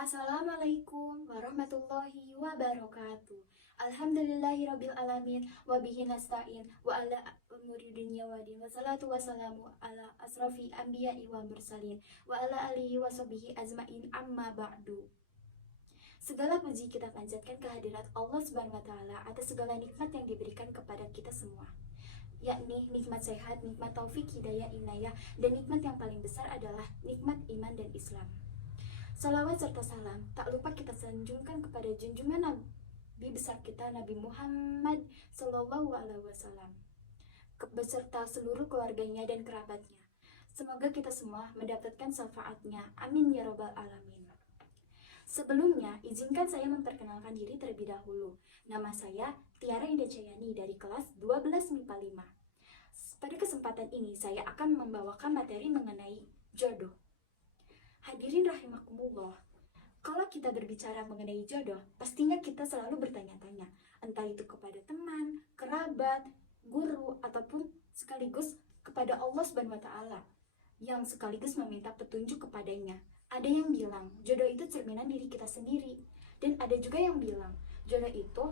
Assalamualaikum warahmatullahi wabarakatuh. Alhamdulillahirabbil alamin wa bihi nasta'in wa ala umuri dunya wa din. Wassalatu wassalamu ala asrafil anbiya'i wa mursalin wa ala alihi wa sahbihi azmain amma ba'du. Segala puji kita panjatkan kehadirat Allah Subhanahu wa taala atas segala nikmat yang diberikan kepada kita semua, yakni nikmat sehat, nikmat taufik, hidayah, inayah, dan nikmat yang paling besar adalah nikmat iman dan Islam. Salawat serta salam tak lupa kita sanjungkan kepada junjungan Nabi besar kita, Nabi Muhammad Sallallahu Alaihi Wasallam, beserta seluruh keluarganya dan kerabatnya. Semoga kita semua mendapatkan syafaatnya. Amin ya robbal alamin. Sebelumnya, izinkan saya memperkenalkan diri terlebih dahulu. Nama saya Tiara Indah Cayani dari kelas 12 MIPA 5. Pada kesempatan ini, saya akan membawakan materi mengenai jodoh. Hadirin rahimakumullah, kalau kita berbicara mengenai jodoh, pastinya kita selalu bertanya-tanya, entah itu kepada teman, kerabat, guru, ataupun sekaligus kepada Allah Subhanahu wa taala yang sekaligus meminta petunjuk kepadanya. Ada yang bilang jodoh itu cerminan diri kita sendiri, dan ada juga yang bilang jodoh itu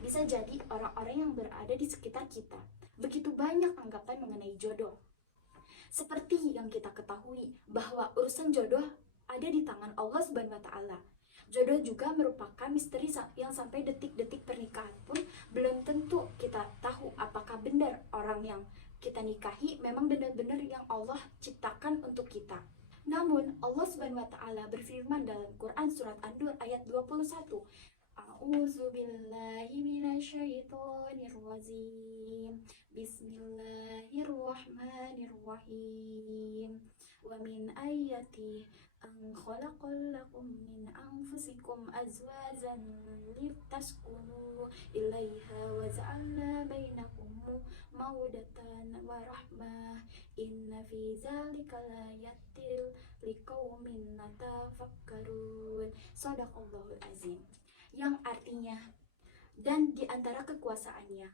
bisa jadi orang-orang yang berada di sekitar kita. Begitu banyak anggapan mengenai jodoh. Seperti yang kita ketahui bahwa urusan jodoh ada di tangan Allah Subhanahu wa taala. Jodoh juga merupakan misteri yang sampai detik-detik pernikahan pun belum tentu kita tahu apakah benar orang yang kita nikahi memang benar-benar yang Allah ciptakan untuk kita. Namun Allah Subhanahu wa taala berfirman dalam Quran surat An-Nur ayat 21, A'udzubillahi minasyaitonirrajim. Bismillahirrahmanirrahim. Wa min ayati an khalaqal lakum min anfusikum azwajan litaskunu ilaiha wa ja'alna bainakum mawadatan wa rahmah. Inna fi dzalika laayatil liqaumin yatafakkarun. Shadaqallahul azim. Yang artinya, dan di antara kekuasaannya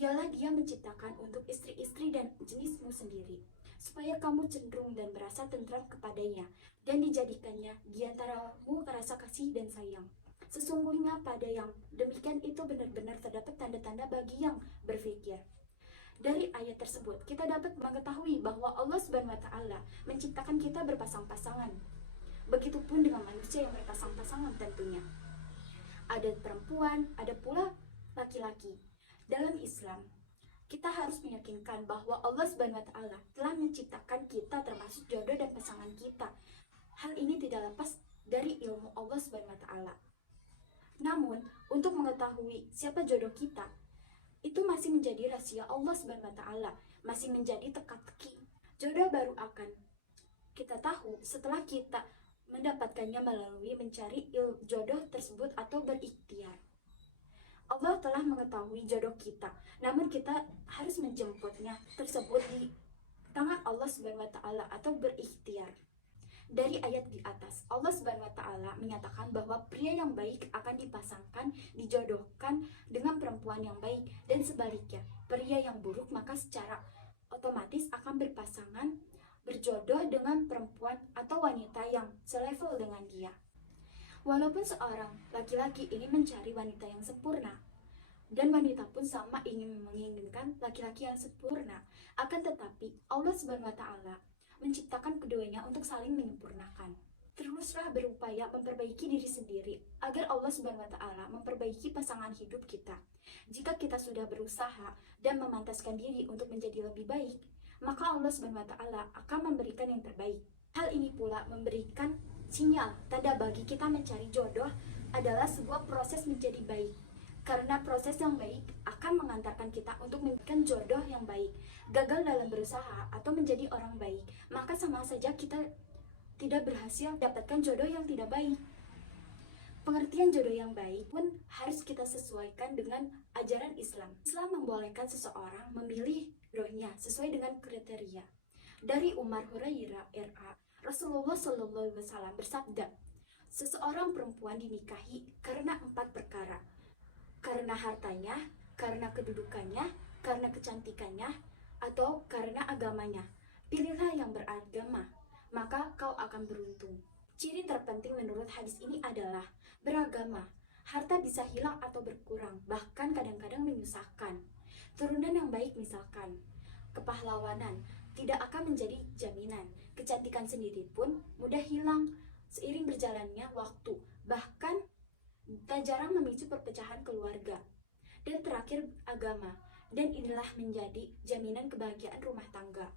ialah dia menciptakan untuk istri-istri dan jenismu sendiri, supaya kamu cenderung dan merasa tentram kepadanya, dan dijadikannya di antaramu rasa kasih dan sayang. Sesungguhnya pada yang demikian itu benar-benar terdapat tanda-tanda bagi yang berpikir. Dari ayat tersebut, kita dapat mengetahui bahwa Allah Subhanahu wa taala menciptakan kita berpasang-pasangan. Begitupun dengan manusia yang berpasang-pasangan tentunya. Ada perempuan, ada pula laki-laki. Dalam Islam, kita harus meyakinkan bahwa Allah Subhanahu wa taala telah menciptakan kita termasuk jodoh dan pasangan kita. Hal ini tidak lepas dari ilmu Allah Subhanahu wa taala. Namun, untuk mengetahui siapa jodoh kita, itu masih menjadi rahasia Allah Subhanahu wa taala, masih menjadi teka-teki. Jodoh baru akan kita tahu setelah kita mendapatkannya melalui mencari jodoh tersebut atau berikhtiar. Allah telah mengetahui jodoh kita, namun kita harus menjemputnya tersebut di tangan Allah Subhanahu wa taala atau berikhtiar. Dari ayat di atas, Allah Subhanahu wa taala menyatakan bahwa pria yang baik akan dipasangkan, dijodohkan dengan perempuan yang baik, dan sebaliknya, pria yang buruk maka secara otomatis akan berjodoh dengan perempuan atau wanita yang selevel dengan dia. Walaupun seorang laki-laki ingin mencari wanita yang sempurna, dan wanita pun sama ingin menginginkan laki-laki yang sempurna, akan tetapi Allah Subhanahu wa taala menciptakan keduanya untuk saling menyempurnakan. Teruslah berupaya memperbaiki diri sendiri agar Allah Subhanahu wa taala memperbaiki pasangan hidup kita. Jika kita sudah berusaha dan memantaskan diri untuk menjadi lebih baik, maka Allah Subhanahu wa taala akan memberikan yang terbaik. Hal ini pula memberikan sinyal tanda bagi kita mencari jodoh adalah sebuah proses menjadi baik. Karena proses yang baik akan mengantarkan kita untuk memberikan jodoh yang baik. Gagal dalam berusaha atau menjadi orang baik, maka sama saja kita tidak berhasil dapatkan jodoh yang tidak baik. Pengertian jodoh yang baik pun harus kita sesuaikan dengan ajaran Islam. Islam membolehkan seseorang memilih jodohnya sesuai dengan kriteria. Dari Umar Hurairah RA, Rasulullah Shallallahu Alaihi Wasallam bersabda, seseorang perempuan dinikahi karena 4 perkara: karena hartanya, karena kedudukannya, karena kecantikannya, atau karena agamanya. Pilihlah yang beragama, maka kau akan beruntung. Ciri terpenting menurut hadis ini adalah beragama. Harta bisa hilang atau berkurang, bahkan kadang-kadang menyusahkan. Turunan yang baik misalkan, kepahlawanan tidak akan menjadi jaminan. Kecantikan sendiri pun mudah hilang seiring berjalannya waktu, bahkan tak jarang memicu perpecahan keluarga. Dan terakhir, agama. Dan inilah menjadi jaminan kebahagiaan rumah tangga.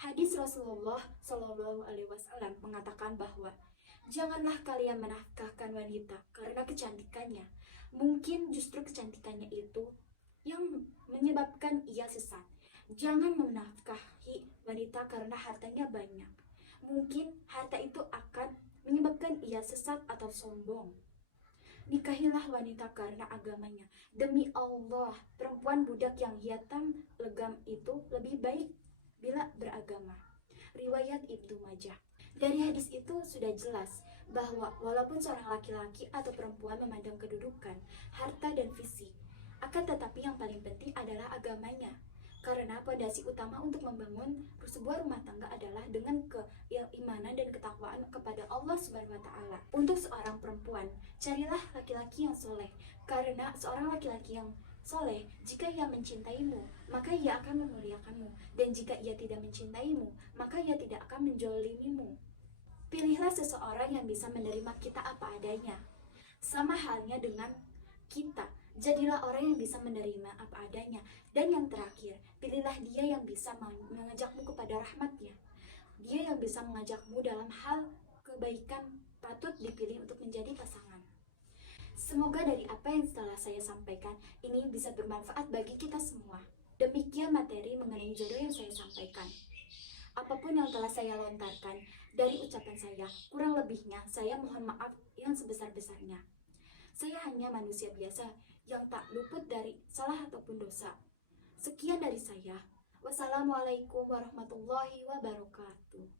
Hadis Rasulullah Shallallahu Alaihi Wasallam mengatakan bahwa janganlah kalian menafkahkan wanita karena kecantikannya. Mungkin justru kecantikannya itu yang menyebabkan ia sesat. Jangan menafkahi wanita karena hartanya banyak. Mungkin harta itu akan menyebabkan ia sesat atau sombong. Nikahilah wanita karena agamanya. Demi Allah, perempuan budak yang hitam legam itu lebih baik bila beragama. Riwayat Ibnu Majah. Dari hadis itu sudah jelas bahwa walaupun seorang laki-laki atau perempuan memandang kedudukan, harta dan fisik, akan tetapi yang paling penting adalah agamanya. Karena pondasi utama untuk membangun sebuah rumah tangga adalah dengan keimanan dan ketakwaan kepada Allah Subhanahu wa taala. Untuk seorang perempuan, carilah laki-laki yang soleh. Karena seorang laki-laki yang soleh, jika ia mencintaimu, maka ia akan memuliakanmu. Dan jika ia tidak mencintaimu, maka ia tidak akan menjolimimu. Pilihlah seseorang yang bisa menerima kita apa adanya. Sama halnya dengan kita, jadilah orang yang bisa menerima apa adanya. Dan yang terakhir, pilihlah dia yang bisa mengajakmu kepada rahmatnya. Dia yang bisa mengajakmu dalam hal kebaikan patut dipilih untuk menjadi pasangan. Semoga dari apa yang telah saya sampaikan ini bisa bermanfaat bagi kita semua. Demikian materi mengenai jodoh yang saya sampaikan. Apapun yang telah saya lontarkan dari ucapan saya, kurang lebihnya saya mohon maaf yang sebesar-besarnya. Saya hanya manusia biasa yang tak luput dari salah ataupun dosa. Sekian dari saya. Wassalamualaikum warahmatullahi wabarakatuh.